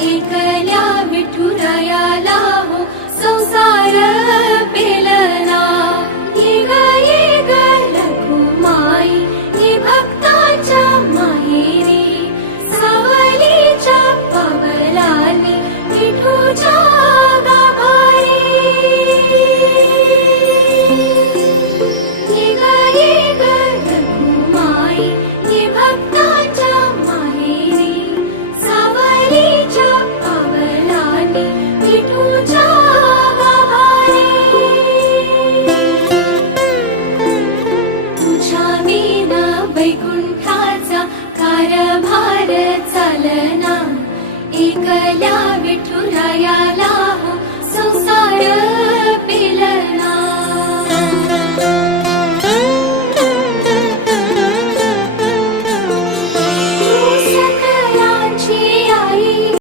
एकल्या विठुरायाला हो संसार पेलना। ये ग रखुमाई ही भक्ताच्या माहेरी, सावलीच्या पावलांनी विठूच्या गाभारी। ये ग रखुमाई ही भक्ताच्या माहेरी, सावलीच्या पावलांनी विठूच्या गाभारी। तुझ्या विना वैकुंठाचा कारभार चालना, एकल्या विठुरायाला हो संसार